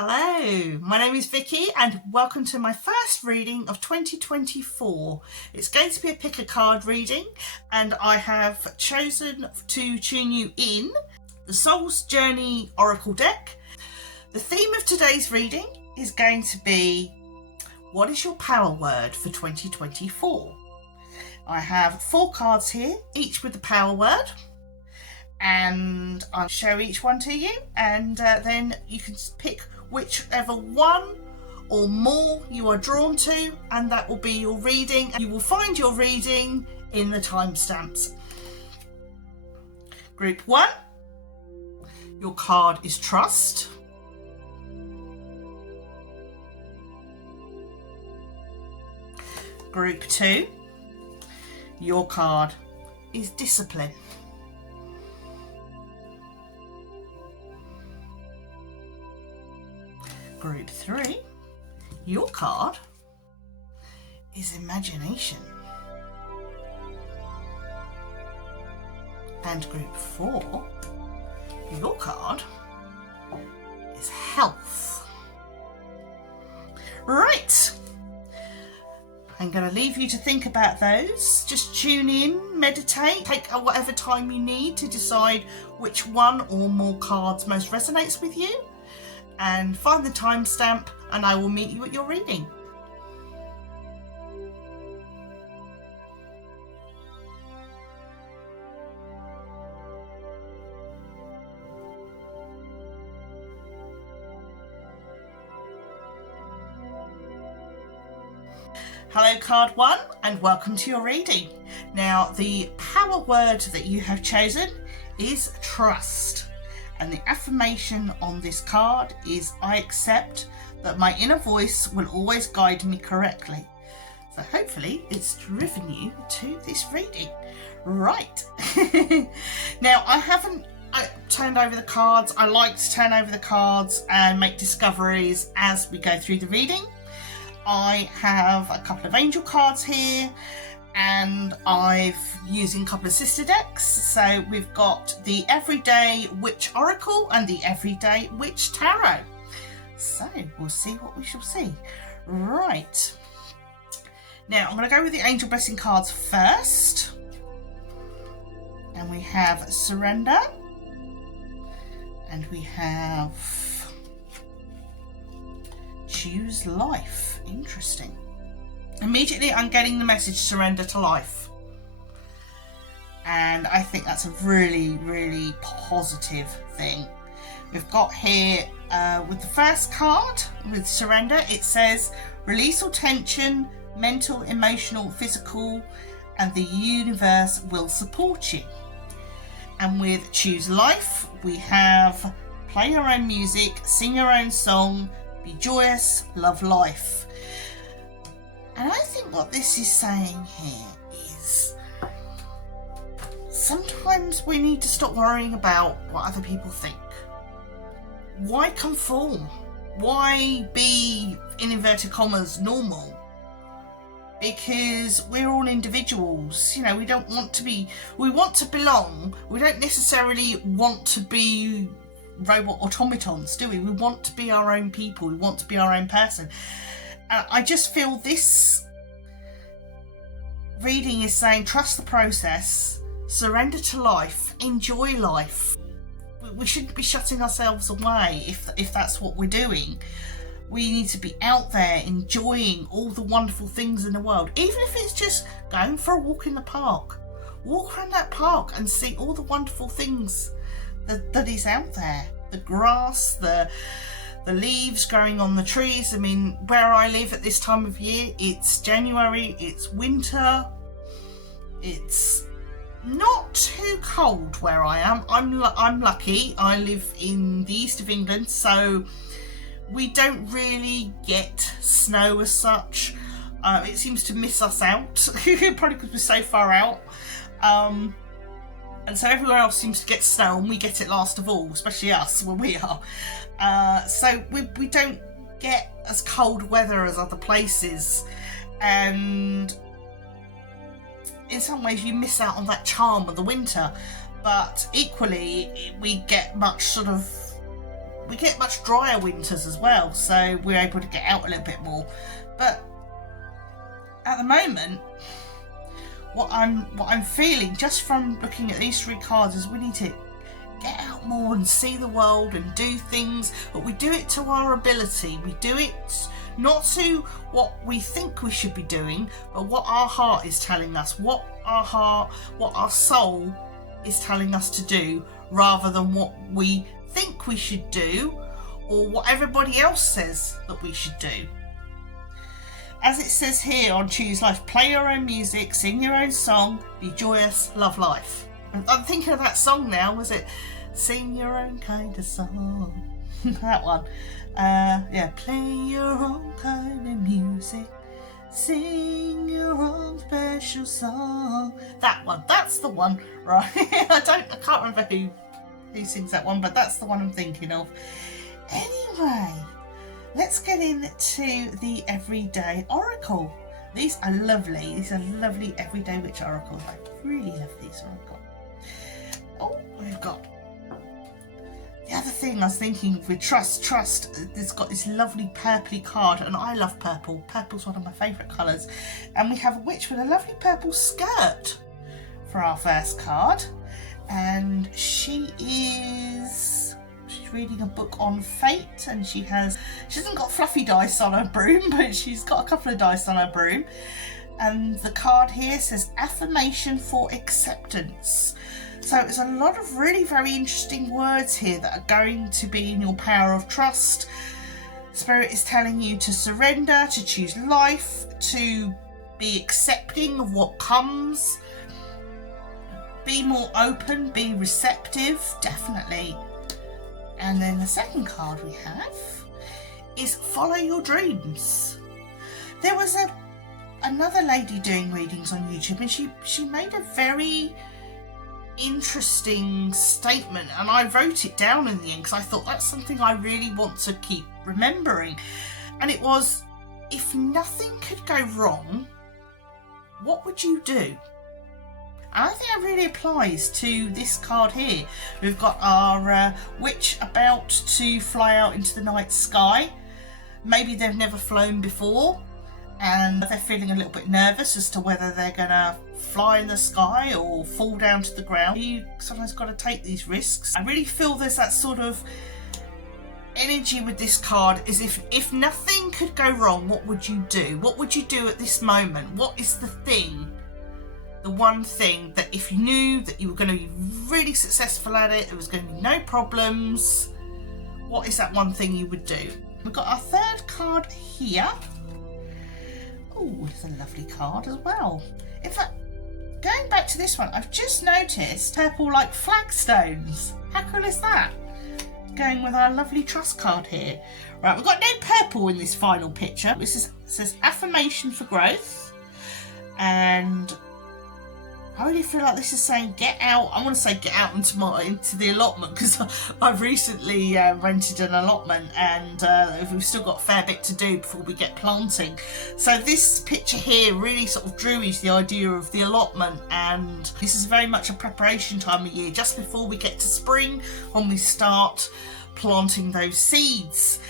Hello, my name is Vicky and welcome to my first reading of 2024. It's going to be a pick a card reading and I have chosen to tune you in the Soul's Journey Oracle deck. The theme of today's reading is going to be, what is your power word for 2024? I have 4 cards here, each with the power word. And I'll show each one to you and then you can pick whichever one or more you are drawn to, and that will be your reading. You will find your reading in the timestamps. Group 1, your card is Trust. Group 2, your card is Discipline. Group 3, your card is Imagination. And Group 4, your card is Health. Right, I'm going to leave you to think about those. Just tune in, meditate, take whatever time you need to decide which one or more cards most resonates with you. And find the timestamp and I will meet you at your reading. Hello card 1 and welcome to your reading. Now the power word that you have chosen is Trust. And the affirmation on this card is, I accept that my inner voice will always guide me correctly. So hopefully it's driven you to this reading. Right. Now I haven't turned over the cards. I like to turn over the cards and make discoveries as we go through the reading. I have a couple of angel cards here. And I've using a couple of sister decks. So we've got the Everyday Witch Oracle and the Everyday Witch Tarot. So we'll see what we shall see. Right. Now I'm going to go with the Angel Blessing cards first. And we have Surrender. And we have Choose Life. Interesting. Immediately I'm getting the message surrender to life, and I think that's a really positive thing. We've got here with the first card with surrender, it says release all tension, mental, emotional, physical, and the universe will support you. And with choose life we have play your own music, sing your own song, be joyous, love life. And I think what this is saying here is sometimes we need to stop worrying about what other people think. Why conform? Why be, in inverted commas, normal? Because we're all individuals. You know, we want to belong. We don't necessarily want to be robot automatons, do we? We want to be our own people. We want to be our own person. I just feel this reading is saying trust the process, surrender to life, enjoy life. We shouldn't be shutting ourselves away if that's what we're doing. We need to be out there enjoying all the wonderful things in the world, even if it's just going for a walk in the park. Walk around that park and see all the wonderful things that is out there. The grass, the leaves growing on the trees. I mean, where I live at this time of year, it's January, it's winter, it's not too cold where I am. I'm lucky, I live in the east of England, so we don't really get snow as such. It seems to miss us out, probably because we're so far out. And so everywhere else seems to get snow and we get it last of all, especially us where we are. So we don't get as cold weather as other places, and in some ways you miss out on that charm of the winter, but equally we get much sort of we get much drier winters as well, so we're able to get out a little bit more. But at the moment, what I'm feeling just from looking at these 3 cards is we need to get out more and see the world and do things, but we do it to our ability. We do it not to what we think we should be doing, but what our heart is telling us, what our soul is telling us to do, rather than what we think we should do or what everybody else says that we should do. As it says here on Choose Life, play your own music, sing your own song, be joyous, love life. I'm thinking of that song now. Was it Sing Your Own Kind of Song? That one. Yeah, play your own kind of music, sing your own special song. That one. That's the one, right? I can't remember who sings that one, but that's the one I'm thinking of. Anyway, let's get into the Everyday Oracle. These are lovely. These are lovely Everyday Witch Oracles. I really love these oracles. Oh, we've got the other thing I was thinking with Trust, it's got this lovely purpley card, and I love purple. Purple's one of my favourite colours. And we have a witch with a lovely purple skirt for our first card. And she's reading a book on fate, and she hasn't got fluffy dice on her broom, but she's got a couple of dice on her broom. And the card here says affirmation for acceptance. So it's a lot of really very interesting words here that are going to be in your power of trust. Spirit is telling you to surrender, to choose life, to be accepting of what comes, be more open, be receptive, definitely. And then the second card we have is follow your dreams. There was another lady doing readings on YouTube, and she made a very interesting statement, and I wrote it down in the end because I thought that's something I really want to keep remembering. And it was, if nothing could go wrong, what would you do? And I think it really applies to this card here. We've got our witch about to fly out into the night sky. Maybe they've never flown before, and they're feeling a little bit nervous as to whether they're going to fly in the sky or fall down to the ground. You sometimes got to take these risks. I really feel there's that sort of energy with this card, is if nothing could go wrong, what would you do? What would you do at this moment? What is the thing, the one thing that if you knew that you were going to be really successful at it, there was going to be no problems, what is that one thing you would do? We've got our third card here. Oh, it's a lovely card as well. In fact, going back to this one, I've just noticed purple like flagstones. How cool is that? Going with our lovely trust card here. Right, we've got no purple in this final picture. This says affirmation for growth. And I really feel like this is saying get out. I want to say get out into the allotment, because I've recently rented an allotment, and we've still got a fair bit to do before we get planting. So this picture here really sort of drew me to the idea of the allotment, and this is very much a preparation time of year, just before we get to spring, when we start planting those seeds.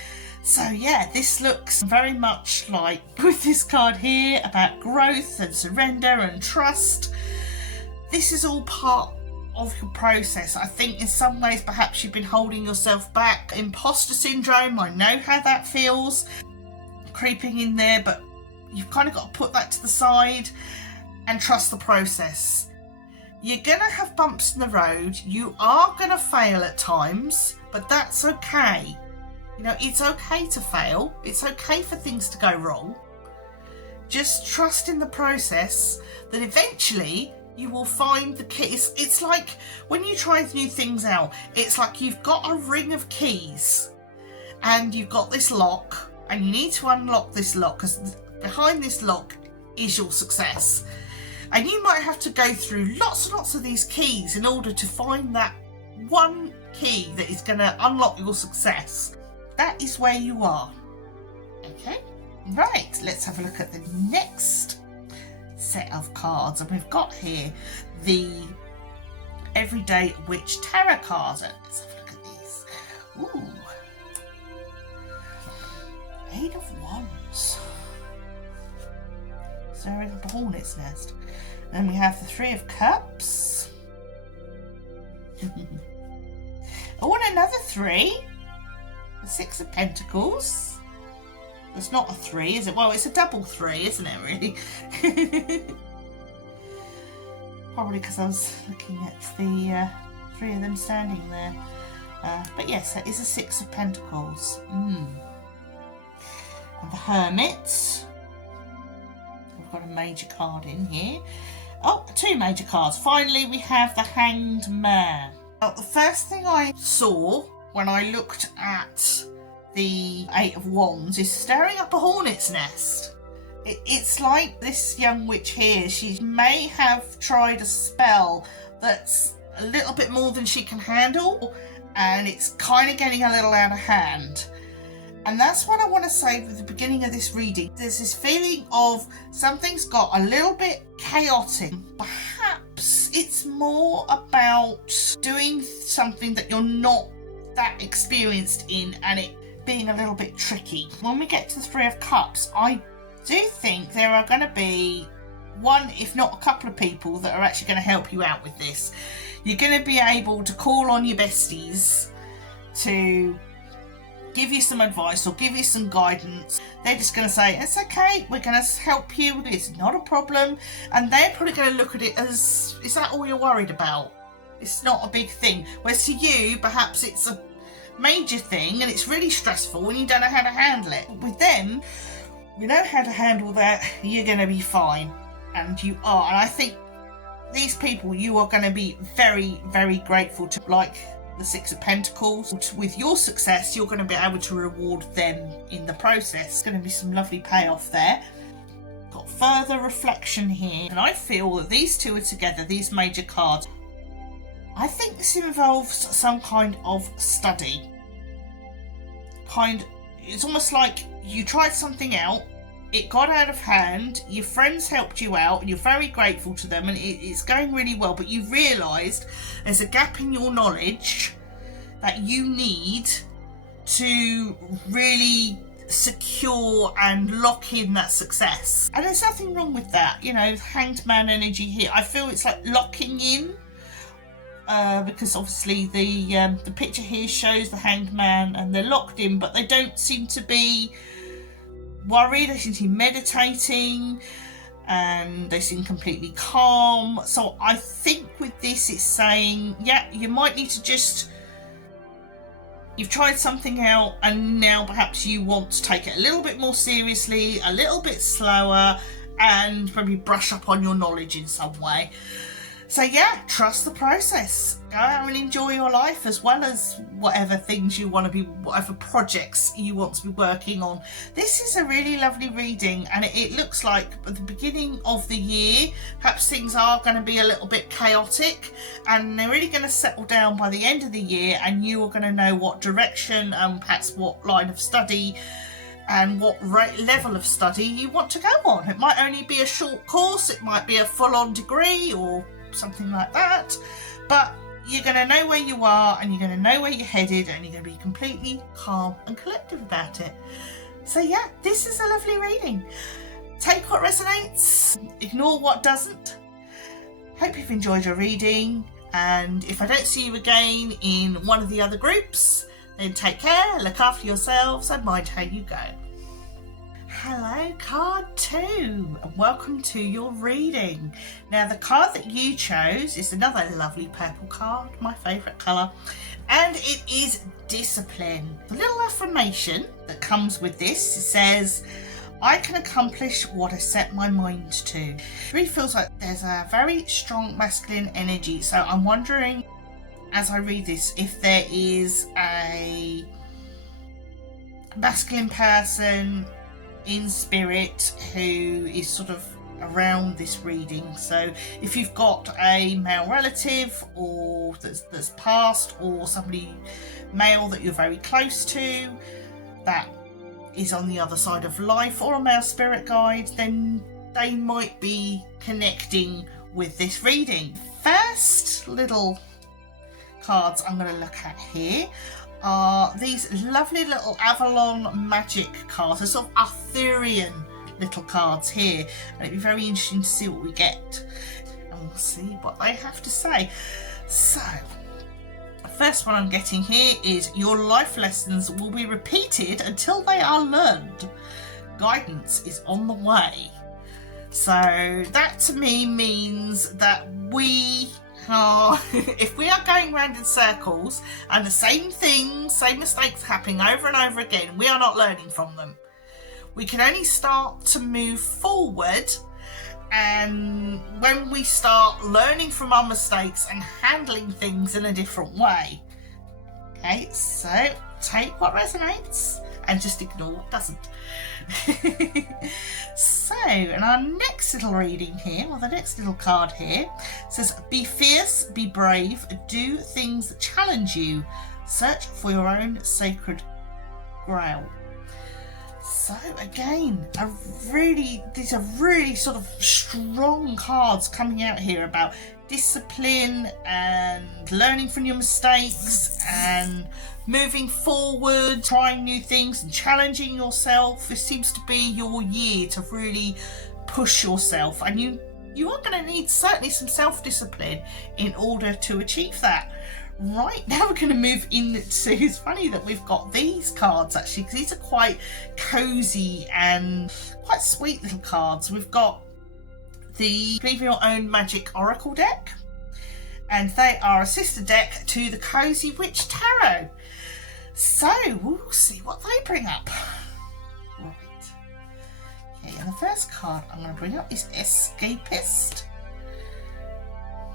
So yeah, this looks very much like, with this card here, about growth and surrender and trust. This is all part of your process. I think in some ways perhaps you've been holding yourself back. Imposter syndrome, I know how that feels, creeping in there, but you've kind of got to put that to the side and trust the process. You're going to have bumps in the road. You are going to fail at times, but that's okay. You know, it's okay to fail. It's okay for things to go wrong. Just trust in the process that eventually you will find the keys. It's like when you try new things out, it's like you've got a ring of keys and you've got this lock, and you need to unlock this lock, because behind this lock is your success. And you might have to go through lots and lots of these keys in order to find that one key that is going to unlock your success. That is where you are. Okay, right, let's have a look at the next set of cards, and we've got here the Everyday Witch Tarot cards. Let's have a look at these. Ooh, Staring up a hornet's nest. Then we have the Three of Cups. Oh, and another 3. The Six of Pentacles. It's not a 3, is it? Well, it's a double 3, isn't it, really? Probably because I was looking at the 3 of them standing there. But yes, that is a Six of Pentacles. And the Hermit. We've got a major card in here. Oh, 2 major cards. Finally, we have the Hanged Man. Now, the first thing I saw when I looked at the 8 of Wands is staring up a hornet's nest. It's like this young witch here, she may have tried a spell that's a little bit more than she can handle, and it's kind of getting a little out of hand. And that's what I want to say with the beginning of this reading. There's this feeling of something's got a little bit chaotic. Perhaps it's more about doing something that you're not that experienced in, and it being a little bit tricky. When we get to the Three of Cups, I do think there are going to be one, if not a couple of people that are actually going to help you out with this. You're going to be able to call on your besties to give you some advice or give you some guidance. They're just going to say, it's okay, we're going to help you, it's not a problem. And they're probably going to look at it as, is that all you're worried about? It's not a big thing. Whereas to you, perhaps it's a major thing and it's really stressful and you don't know how to handle it. With them, you know how to handle that, you're going to be fine. And you are. And I think these people, you are going to be very, very grateful to, like the Six of Pentacles. With your success, you're going to be able to reward them in the process. There's going to be some lovely payoff there. Got further reflection here. And I feel that these two are together, these major cards. I think this involves some kind of study. It's almost like you tried something out, it got out of hand, your friends helped you out, and you're very grateful to them, and it's going really well, but you've realised there's a gap in your knowledge that you need to really secure and lock in that success. And there's nothing wrong with that, you know, Hanged Man energy here. I feel it's like locking in. Because obviously the picture here shows the Hanged Man and they're locked in, but they don't seem to be worried. They seem to be meditating and they seem completely calm. So I think with this it's saying, yeah, you might need to just, you've tried something out and now perhaps you want to take it a little bit more seriously, a little bit slower, and maybe brush up on your knowledge in some way. So yeah, trust the process. Go out and enjoy your life, as well as whatever things you want to be, whatever projects you want to be working on. This is a really lovely reading, and it looks like at the beginning of the year, perhaps things are going to be a little bit chaotic, and they're really going to settle down by the end of the year, and you are going to know what direction and perhaps what line of study and what level of study you want to go on. It might only be a short course, it might be a full-on degree or something like that, but you're going to know where you are and you're going to know where you're headed, and you're going to be completely calm and collective about it. So yeah, this is a lovely reading. Take what resonates, ignore what doesn't. Hope you've enjoyed your reading, and if I don't see you again in one of the other groups, then take care, look after yourselves, and mind how you go. Hello, card 2, and welcome to your reading. Now, the card that you chose is another lovely purple card, my favourite colour, and it is Discipline. The little affirmation that comes with this says, I can accomplish what I set my mind to. It really feels like there's a very strong masculine energy, so I'm wondering, as I read this, if there is a masculine person in spirit who is sort of around this reading. So if you've got a male relative or that's passed, or somebody male that you're very close to that is on the other side of life, or a male spirit guide, then they might be connecting with this reading. First little cards I'm going to look at here are these lovely little Avalon magic cards. They're sort of Arthurian little cards here, and it'd be very interesting to see what we get, and we'll see what they have to say. So, the first one I'm getting here is your life lessons will be repeated until they are learned. Guidance is on the way. So that to me means that we are, if we are going round in circles and the same things, same mistakes happening over and over again, we are not learning from them. We can only start to move forward, and when we start learning from our mistakes and handling things in a different way. Okay, so take what resonates and just ignore what doesn't. So, in our next little reading here, or the next little card here, says, be fierce, be brave, do things that challenge you, search for your own sacred grail. So again, these are really sort of strong cards coming out here about discipline and learning from your mistakes and moving forward, trying new things and challenging yourself. This seems to be your year to really push yourself, and you are going to need certainly some self-discipline in order to achieve that. Right, now we're going to move into, it's funny that we've got these cards actually, because these are quite cozy and quite sweet little cards. We've got the Believe in Your Own Magic Oracle deck, and they are a sister deck to the Cozy Witch Tarot. So we'll see what they bring up. Right. Okay, and the first card I'm going to bring up is Escapist.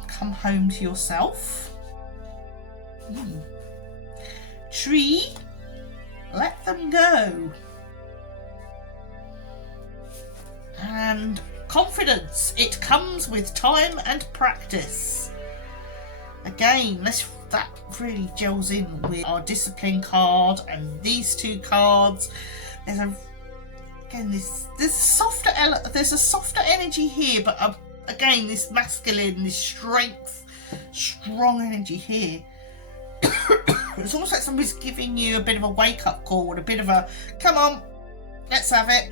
Come home to yourself. Tree, let them go. And confidence, it comes with time and practice. Again, that really gels in with our discipline card and these two cards. There's a softer energy here, but again, this masculine, this strength, strong energy here. It's almost like somebody's giving you a bit of a wake-up call and a bit of a, come on, let's have it.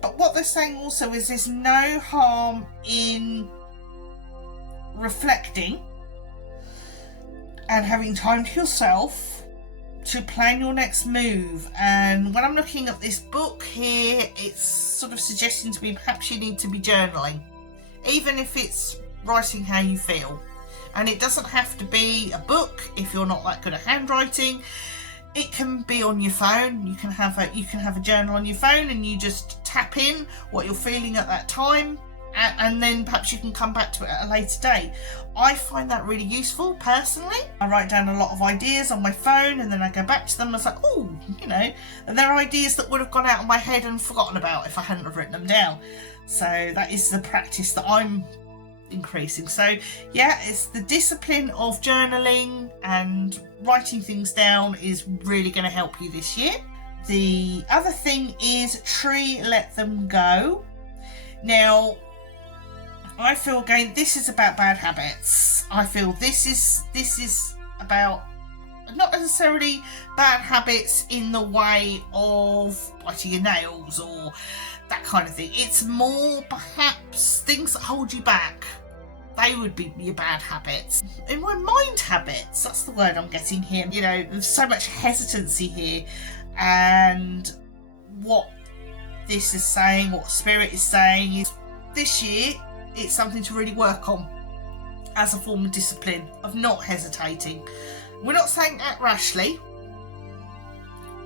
But what they're saying also is there's no harm in reflecting and having time to yourself to plan your next move. And when I'm looking at this book here, it's sort of suggesting to me perhaps you need to be journaling, even if it's writing how you feel. And it doesn't have to be a book if you're not that good at handwriting. It can be on your phone. You can have a journal on your phone, and you just tap in what you're feeling at that time, and then perhaps you can come back to it at a later date. I find that really useful personally. I write down a lot of ideas on my phone, and then I go back to them and it's like, oh, and they're ideas that would have gone out of my head and forgotten about if I hadn't have written them down. So that is the practice that I'm increasing. So yeah, it's the discipline of journaling and writing things down is really going to help you this year. The other thing is tree, let them go. Now, I feel again this is about bad habits. I feel this is about not necessarily bad habits in the way of biting your nails or that kind of thing. It's more perhaps things that hold you back. They would be your bad habits. In my mind habits, that's the word I'm getting here. There's so much hesitancy here, and what this is saying, what Spirit is saying is this year it's something to really work on as a form of discipline, of not hesitating. We're not saying act rashly,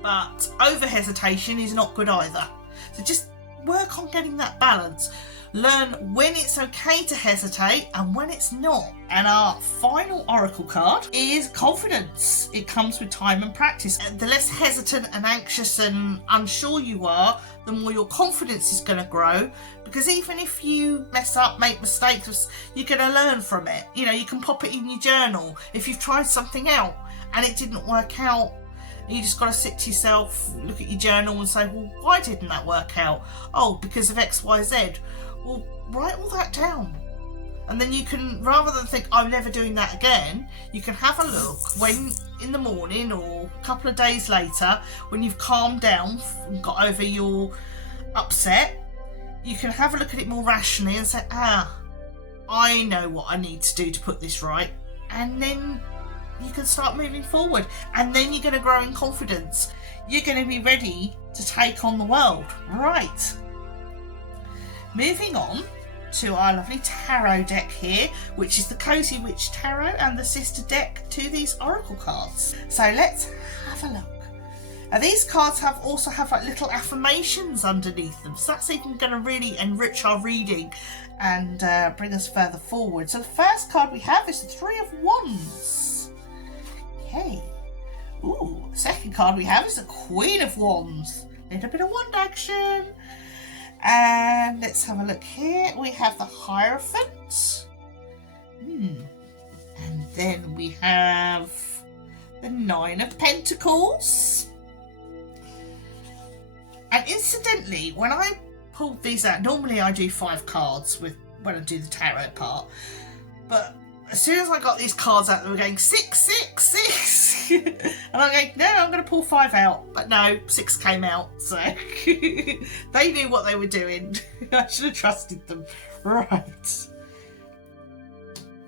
but over hesitation is not good either. So just work on getting that balance. Learn when it's okay to hesitate and when it's not. And our final oracle card is confidence. It comes with time and practice. And the less hesitant and anxious and unsure you are, the more your confidence is going to grow. Because even if you mess up, make mistakes, you're going to learn from it. You can pop it in your journal. If you've tried something out and it didn't work out, you just got to sit to yourself, look at your journal and say, well, why didn't that work out? Oh, because of X, Y, Z. Well, write all that down. And then you can, rather than think, I'm never doing that again, you can have a look when in the morning or a couple of days later, when you've calmed down and got over your upset, you can have a look at it more rationally and say, I know what I need to do to put this right. And then you can start moving forward. And then you're going to grow in confidence. You're going to be ready to take on the world. Right. Moving on to our lovely tarot deck here, which is the Cozy Witch Tarot and the sister deck to these oracle cards. So let's have a look. Now these cards also have like little affirmations underneath them, so that's even going to really enrich our reading and bring us further forward. So the first card we have is the Three of Wands. Okay. Ooh, the second card we have is the Queen of Wands. Little bit of wand action. And let's have a look here. We have the Hierophant. And then we have the Nine of Pentacles. And incidentally, when I pulled these out, normally I do 5 cards when I do the tarot part. But as soon as I got these cards out, they were going 6, 6, 6. And I'm going, no, I'm going to pull 5 out. But no, 6 came out. So they knew what they were doing. I should have trusted them. Right.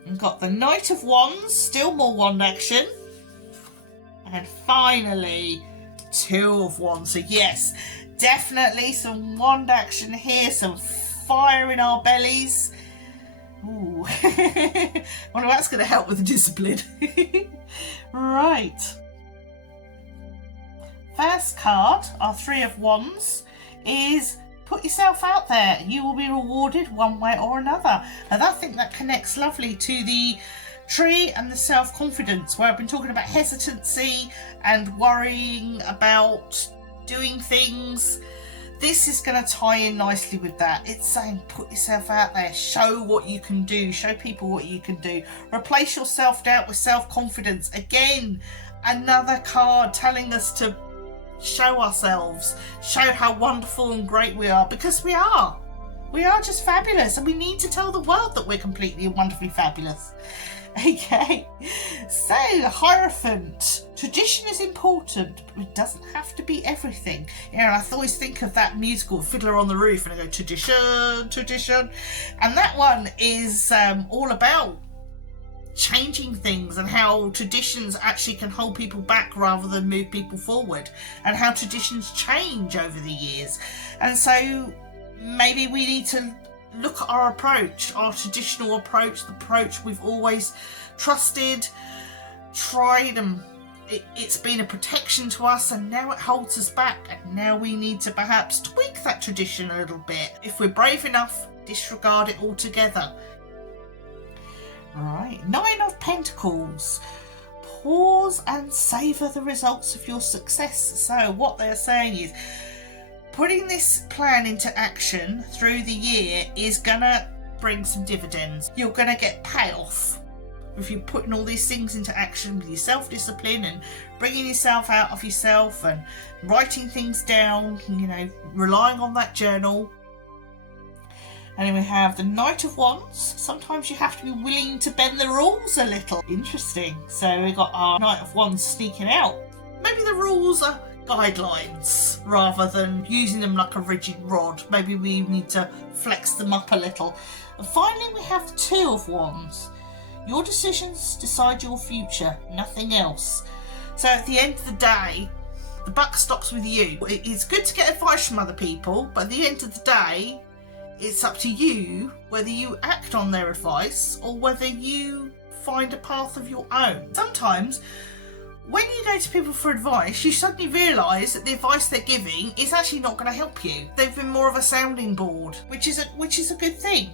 We've got the Knight of Wands, still more wand action. And finally, Two of Wands. So yes, definitely some wand action here, some fire in our bellies. Ooh. I wonder if that's going to help with the discipline. Right. First card, our Three of Wands, is put yourself out there. You will be rewarded one way or another. And I think that connects lovely to the Tree and the self-confidence, where I've been talking about hesitancy and worrying about doing things. This is going to tie in nicely with that. It's saying put yourself out there, show what you can do, show people what you can do. Replace your self-doubt with self-confidence. Again, another card telling us to show ourselves, show how wonderful and great we are, because we are. We are just fabulous, and we need to tell the world that we're completely and wonderfully fabulous. Okay, so Hierophant. Tradition is important, but it doesn't have to be everything. You know, I always think of that musical Fiddler on the Roof, and I go, tradition, tradition. And that one is all about changing things and how traditions actually can hold people back rather than move people forward, and how traditions change over the years. And so maybe we need to look at our approach, our traditional approach, the approach we've always trusted, tried, and it's been a protection to us, and now it holds us back, and now we need to perhaps tweak that tradition a little bit. If we're brave enough, disregard it altogether. Right, Nine of Pentacles. Pause and savour the results of your success. So what they're saying is, putting this plan into action through the year is gonna bring some dividends. You're gonna get payoff if you're putting all these things into action with your self-discipline and bringing yourself out of yourself and writing things down, you know, relying on that journal. And then we have the Knight of Wands. Sometimes you have to be willing to bend the rules a little. Interesting. So we got our Knight of Wands sneaking out. Maybe the rules are guidelines rather than using them like a rigid rod. Maybe we need to flex them up a little. And finally we have the Two of Wands. Your decisions decide your future, nothing else. So at the end of the day, the buck stops with you. It's good to get advice from other people, but at the end of the day, it's up to you whether you act on their advice or whether you find a path of your own. Sometimes when you go to people for advice, you suddenly realise that the advice they're giving is actually not going to help you. They've been more of a sounding board, which is a good thing.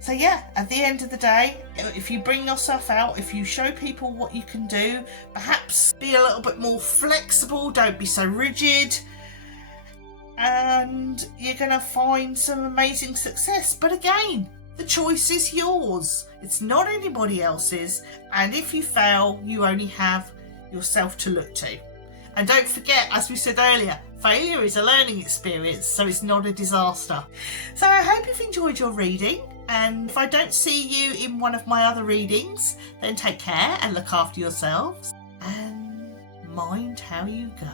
So yeah, at the end of the day, if you bring yourself out, if you show people what you can do, perhaps be a little bit more flexible, don't be so rigid, and you're going to find some amazing success. But again, the choice is yours. It's not anybody else's. And if you fail, you only have yourself to look to. And don't forget, as we said earlier, failure is a learning experience, so it's not a disaster. So I hope you've enjoyed your reading. And if I don't see you in one of my other readings, then take care and look after yourselves and mind how you go.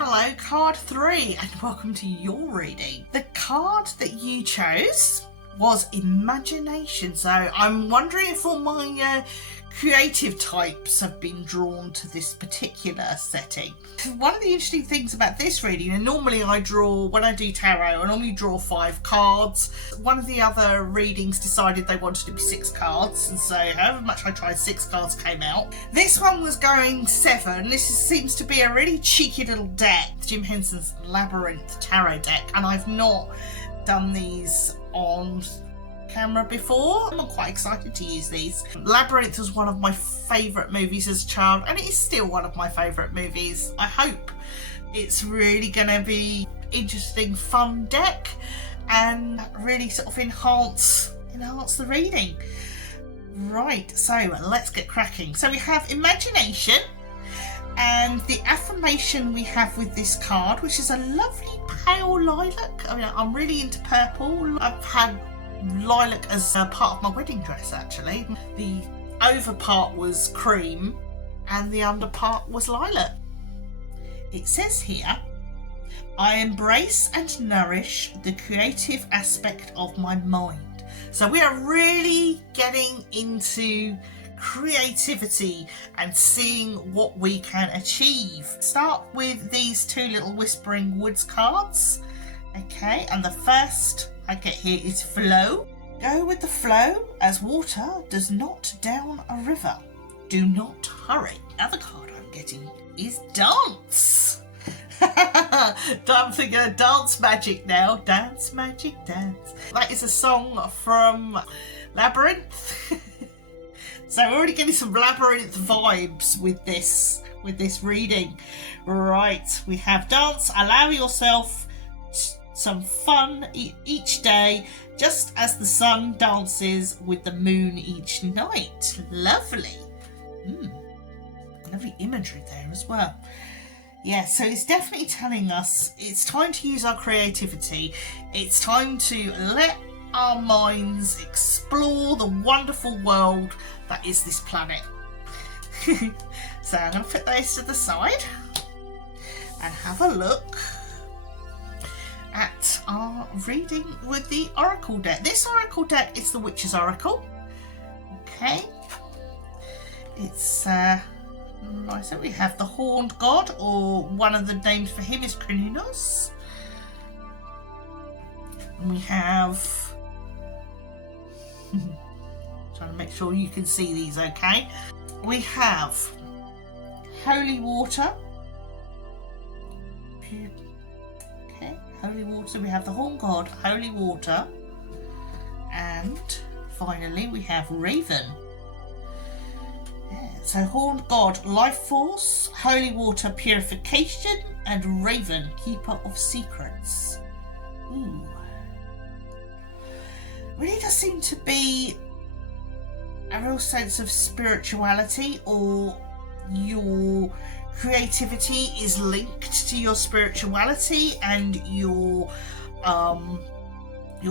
Hello, card 3, and welcome to your reading. The card that you chose was Imagination, so I'm wondering if all my creative types have been drawn to this particular setting. One of the interesting things about this reading, and normally I draw, when I do tarot, I normally draw 5 cards. One of the other readings decided they wanted to be 6 cards, and so however much I tried, 6 cards came out. This one was going 7. Seems to be a really cheeky little deck, Jim Henson's Labyrinth tarot deck, and I've not done these on camera before. I'm quite excited to use these. Labyrinth was one of my favourite movies as a child, and it is still one of my favourite movies. I hope it's really going to be interesting, fun deck and really sort of enhance the reading. Right, so let's get cracking. So we have Imagination, and the affirmation we have with this card, which is a lovely pale lilac. I mean, I'm really into purple. I've had lilac as a part of my wedding dress, actually. The over part was cream and the under part was lilac. It says here, I embrace and nourish the creative aspect of my mind. So we are really getting into creativity and seeing what we can achieve. Start with these 2 little Whispering Woods cards. Okay, and the first I get here is Flow. Go with the flow, as water does not down a river. Do not hurry. The other card I'm getting is Dance. I'm thinking of Dance Magic now. Dance Magic Dance. That is a song from Labyrinth. So we're already getting some Labyrinth vibes with this reading. Right, we have Dance. Allow yourself some fun each day, just as the sun dances with the moon each night. Lovely. Lovely imagery there as well. Yeah, so it's definitely telling us it's time to use our creativity. It's time to let our minds explore the wonderful world that is this planet. So I'm going to put those to the side and have a look at our reading with the Oracle deck. This Oracle deck is the Witch's Oracle. Okay. It's right, so we have the Horned God, or one of the names for him is Cernunnos. And we have trying to make sure you can see these okay. We have Holy Water. Okay, Holy Water. We have the Horned God, Holy Water, and finally we have Raven. Yeah, so Horned God, Life Force, Holy Water, Purification, and Raven, Keeper of Secrets. Ooh. Really does seem to be a real sense of spirituality, or your creativity is linked to your spirituality and your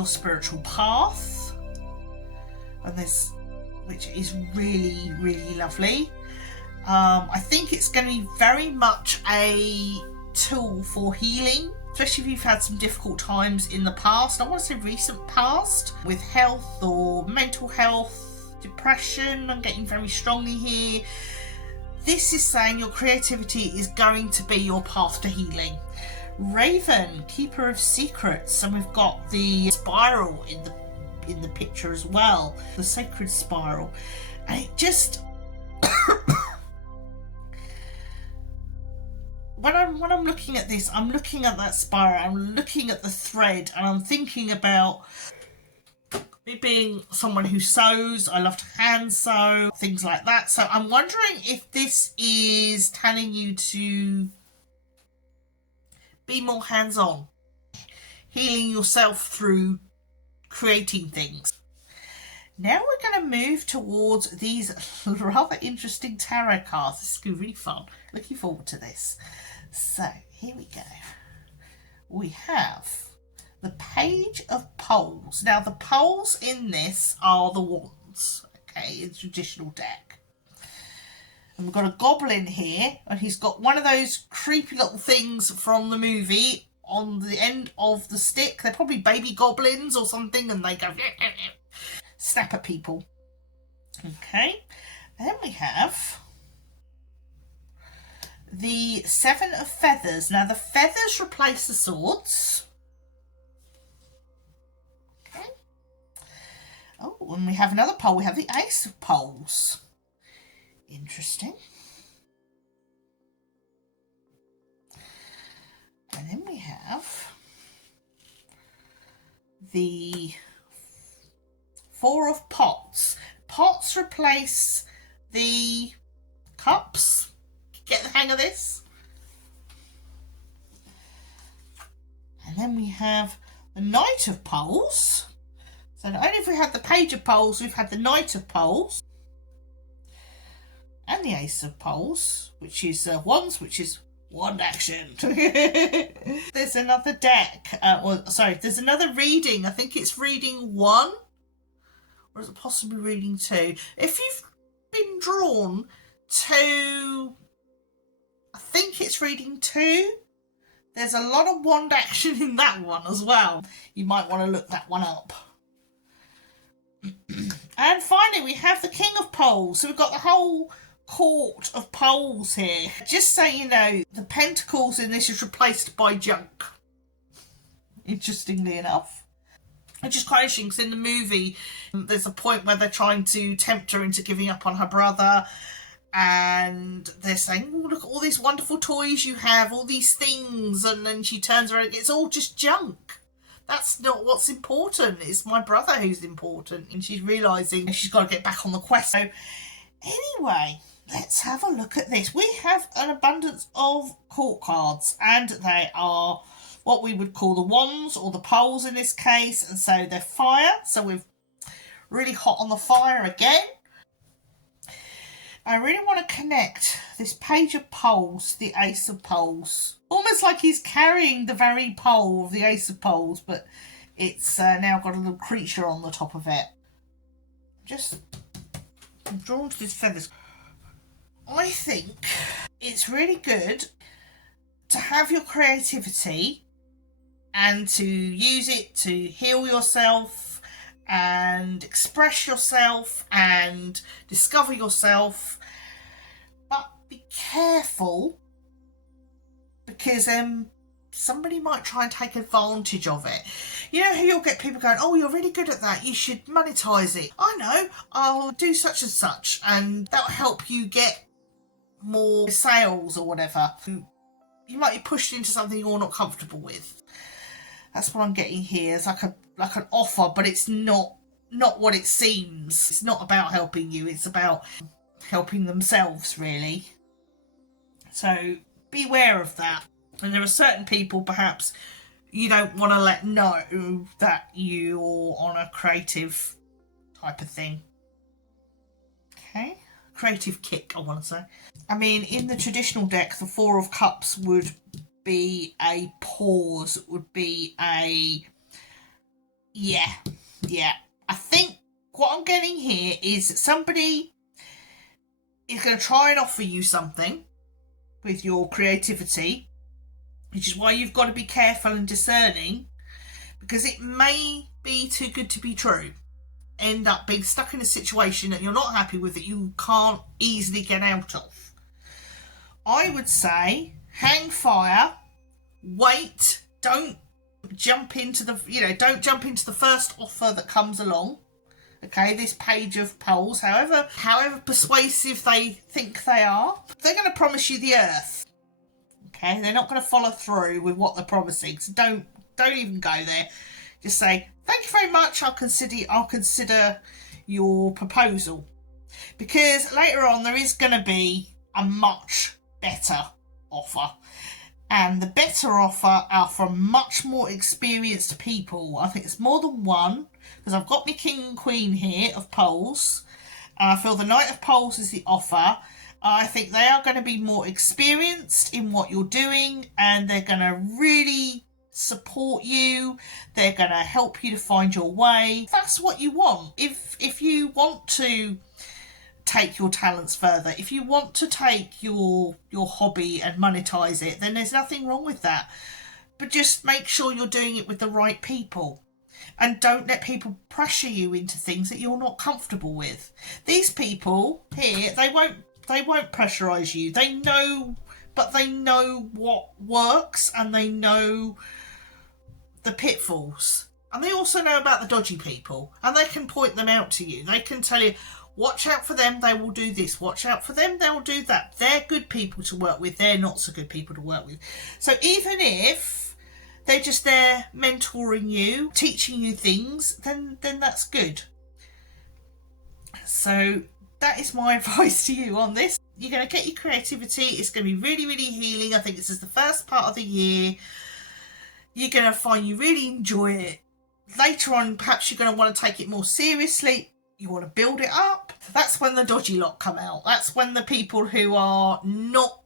spiritual path, and this, which is really, really lovely. I think it's going to be very much a tool for healing, especially if you've had some difficult times in the past. I want to say recent past, with health or mental health, depression. I'm getting very strongly here. This is saying your creativity is going to be your path to healing. Raven, Keeper of Secrets, and we've got the spiral in the picture as well, the sacred spiral, and it just when I'm looking at this, I'm looking at that spiral, I'm looking at the thread, and I'm thinking about me being someone who sews. I love to hand sew, things like that. So I'm wondering if this is telling you to be more hands-on, healing yourself through creating things. Now we're going to move towards these rather interesting tarot cards. This is going to be really fun. Looking forward to this. So here we go. We have the Page of Poles. Now the poles in this are the wands. Okay, in the traditional deck. And we've got a goblin here, and he's got one of those creepy little things from the movie on the end of the stick. They're probably baby goblins or something, and they go snap at people. Okay, then we have the 7 of feathers. Now the feathers replace the swords. Okay. Oh, and we have another pole. We have the ace of poles. Interesting. And then we have the 4 of pots. Pots replace the cups. Get the hang of this. And then we have the Knight of Poles. So not only have we had the Page of Poles, we've had the Knight of Poles. And the Ace of Poles, which is wands, which is wand action. There's another deck. There's another reading. I think it's reading 1. Or is it possibly reading 2? If you've been drawn to... I think it's reading 2. There's a lot of wand action in that one as well. You might want to look that one up. And finally, we have the King of Poles. So we've got the whole court of poles here. Just so you know, the pentacles in this is replaced by junk. Interestingly enough. Which is quite interesting because in the movie, there's a point where they're trying to tempt her into giving up on her brother. And they're saying, oh, look at all these wonderful toys you have, all these things. And then she turns around, it's all just junk. That's not what's important. It's my brother who's important. And she's realising she's got to get back on the quest. So anyway, let's have a look at this. We have an abundance of court cards. And they are what we would call the wands or the poles in this case. And so they're fire. So we're really hot on the fire again. I really want to connect this Page of Poles to the Ace of Poles. Almost like he's carrying the very pole of the Ace of Poles, but it's now got a little creature on the top of it. I'm drawn to these feathers. I think it's really good to have your creativity and to use it to heal yourself and express yourself and discover yourself. But be careful because somebody might try and take advantage of it. You know how you'll get people going, oh, you're really good at that, you should monetize it. I know, I'll do such and such and that'll help you get more sales or whatever. You might be pushed into something you're not comfortable with. That's what I'm getting here. It's like an offer, but it's not what it seems. It's not about helping you. It's about helping themselves, really. So beware of that. And there are certain people, perhaps, you don't want to let know that you're on a creative type of thing. Okay? Creative kick, I want to say. I mean, in the traditional deck, the 4 of Cups would be a pause, would be a yeah. I think what I'm getting here is somebody is going to try and offer you something with your creativity, which is why you've got to be careful and discerning, because it may be too good to be true. End up being stuck in a situation that you're not happy with, that you can't easily get out of. I would say hang fire, wait, don't jump into the first offer that comes along. Okay, this Page of Poles, however persuasive they think they are, they're going to promise you the earth. Okay, they're not going to follow through with what they're promising. So don't even go there. Just say, thank you very much, I'll consider your proposal. Because later on there is going to be a much better offer. And the better offer are from much more experienced people. I think it's more than one, because I've got my King and Queen here of Poles. And I feel the Knight of Poles is the offer. I think they are going to be more experienced in what you're doing, and they're going to really support you. They're going to help you to find your way. That's what you want. If you want to take your talents further. If you want to take your hobby and monetize it, then there's nothing wrong with that. But just make sure you're doing it with the right people. And don't let people pressure you into things that you're not comfortable with. These people here, they won't pressurize you. They know what works, and they know the pitfalls. And they also know about the dodgy people, and they can point them out to you. They can tell you, watch out for them, they will do this. Watch out for them, they will do that. They're good people to work with. They're not so good people to work with. So even if they're just there mentoring you, teaching you things, then that's good. So that is my advice to you on this. You're going to get your creativity. It's going to be really, really healing. I think this is the first part of the year. You're going to find you really enjoy it. Later on, perhaps you're going to want to take it more seriously. You want to build it up. That's when the dodgy lot come out. That's when the people who are not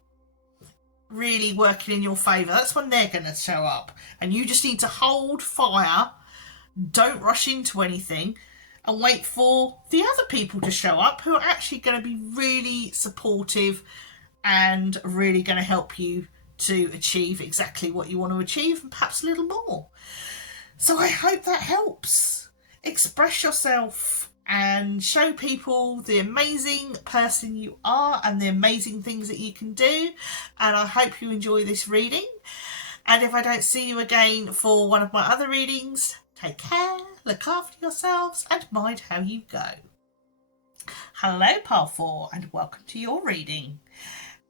really working in your favour, that's when they're going to show up. And you just need to hold fire. Don't rush into anything. And wait for the other people to show up who are actually going to be really supportive and really going to help you to achieve exactly what you want to achieve, and perhaps a little more. So I hope that helps. Express yourself and show people the amazing person you are and the amazing things that you can do. And I hope you enjoy this reading. And if I don't see you again for one of my other readings, take care, look after yourselves, and mind how you go. Hello, Pile 4, and welcome to your reading.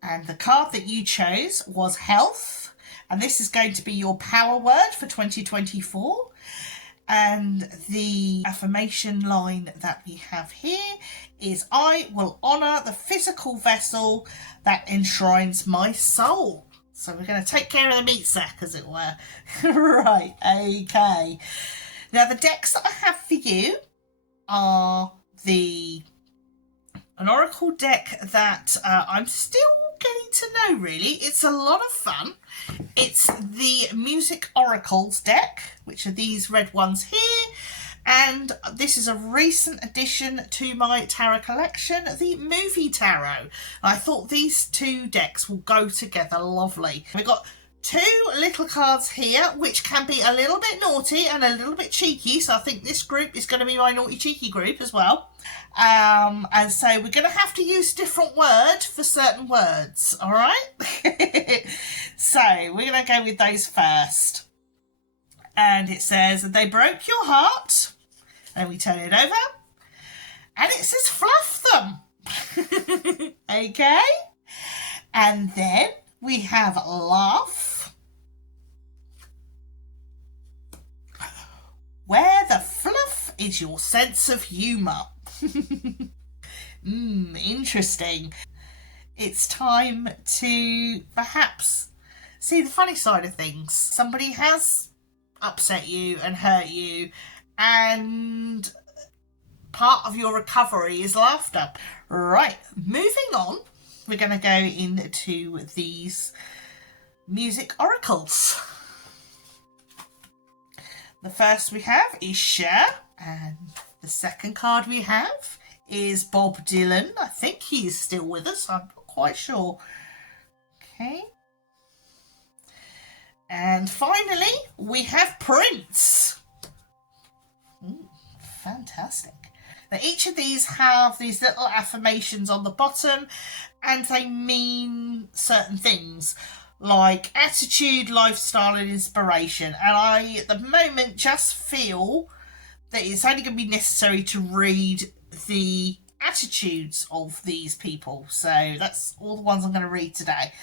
And the card that you chose was health, and this is going to be your power word for 2024. And the affirmation line that we have here is, I will honour the physical vessel that enshrines my soul. So we're going to take care of the meat sack, as it were. Right, okay. Now, the decks that I have for you are an oracle deck that I'm still getting to know, really. It's a lot of fun. It's the Music Oracles deck, which are these red ones here. And this is a recent addition to my tarot collection, the Movie Tarot. I thought these two decks will go together lovely. We've got two little cards here, which can be a little bit naughty and a little bit cheeky. So I think this group is going to be my naughty cheeky group as well. And so we're going to have to use different words for certain words. All right. So we're going to go with those first. And it says, they broke your heart. And we turn it over. And it says, fluff them. Okay. And then we have laugh. Where the fluff is your sense of humour. Interesting. It's time to perhaps see the funny side of things. Somebody has upset you and hurt you, and part of your recovery is laughter. Right, moving on, we're going to go into these music oracles. The first we have is Cher, and the second card we have is Bob Dylan. I think he's still with us, I'm not quite sure. Okay. And finally, we have Prince. Fantastic. Now, each of these have these little affirmations on the bottom, and they mean certain things like attitude, lifestyle, and inspiration. And I, at the moment, just feel that it's only going to be necessary to read the attitudes of these people. So that's all the ones I'm going to read today.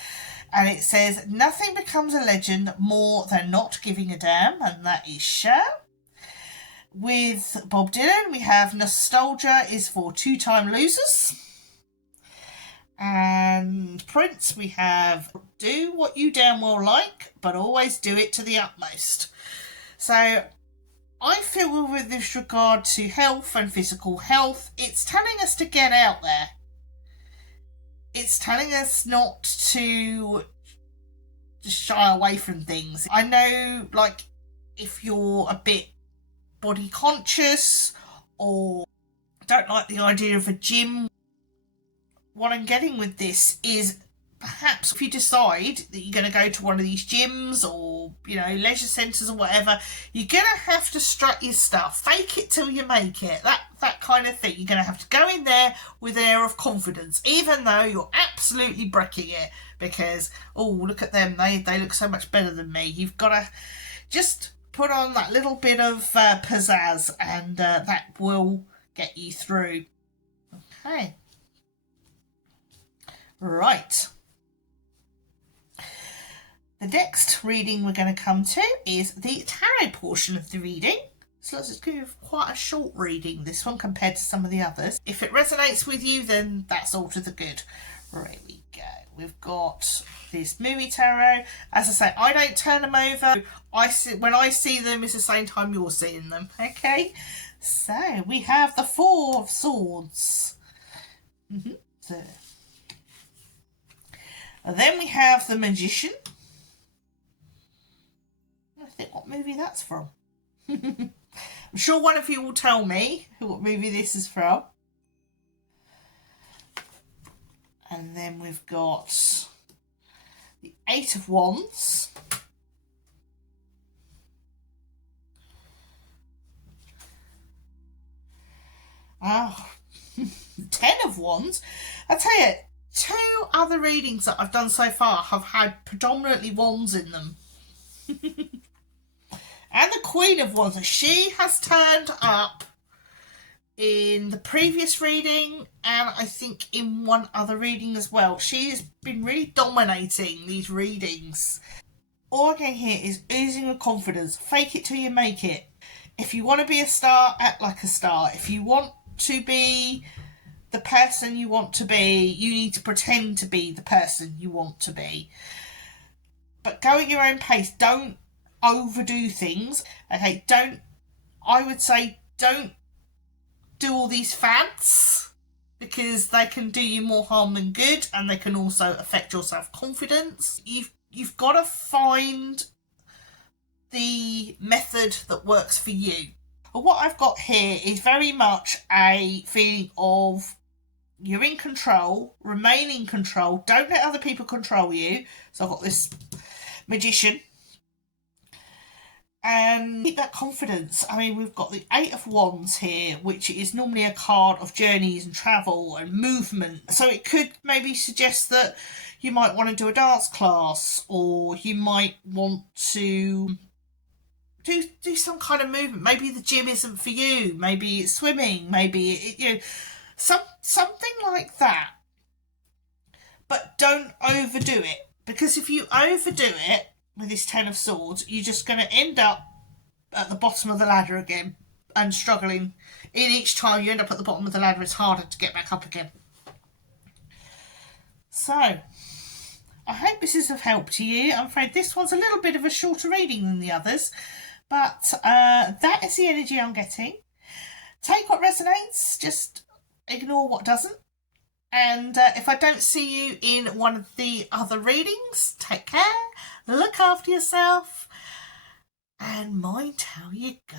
And it says, nothing becomes a legend more than not giving a damn. And that is Cher. With Bob Dylan, we have nostalgia is for two-time losers. And Prince, we have do what you damn well like, but always do it to the utmost. So I feel with this regard to health and physical health, it's telling us to get out there. It's telling us not to just shy away from things. I know, like, if you're a bit body conscious or don't like the idea of a gym, what I'm getting with this is perhaps if you decide that you're going to go to one of these gyms or, you know, leisure centres or whatever, you're going to have to strut your stuff. Fake it till you make it. That kind of thing. You're going to have to go in there with an air of confidence, even though you're absolutely bricking it because, oh, look at them. They look so much better than me. You've got to just put on that little bit of pizzazz and that will get you through. Okay. Right. The next reading we're going to come to is the tarot portion of the reading. So let's do quite a short reading, this one, compared to some of the others. If it resonates with you, then that's all to the good. Right, we go. We've got this movie tarot. As I say, I don't turn them over. When I see them, it's the same time you're seeing them. Okay? So, we have the Four of Swords. So. And then we have the Magician. I think what movie that's from. I'm sure one of you will tell me what movie this is from. And then we've got the Eight of Wands. Oh, 10 of Wands. I tell you, 2 other readings that I've done so far have had predominantly wands in them. And the Queen of Wands, she has turned up in the previous reading and I think in one other reading as well. She has been really dominating these readings. All I'm getting here is oozing with confidence. Fake it till you make it. If you want to be a star, act like a star. If you want to be the person you want to be, you need to pretend to be the person you want to be. But go at your own pace. Don't overdo things. Okay, I would say don't do all these fads because they can do you more harm than good and they can also affect your self-confidence. You've got to find the method that works for you. But what I've got here is very much a feeling of you're in control, remain in control, don't let other people control you. So I've got this Magician. And keep that confidence. I mean, we've got the Eight of Wands here, which is normally a card of journeys and travel and movement. So it could maybe suggest that you might want to do a dance class, or you might want to do some kind of movement. Maybe the gym isn't for you. Maybe it's swimming. Maybe something like that. But don't overdo it, because if you overdo it with this Ten of Swords, you're just going to end up at the bottom of the ladder again and struggling. In each time you end up at the bottom of the ladder, it's harder to get back up again. So, I hope this is of help to you. I'm afraid this one's a little bit of a shorter reading than the others, but that is the energy I'm getting. Take what resonates, just ignore what doesn't. And if I don't see you in one of the other readings, take care, look after yourself, and mind how you go.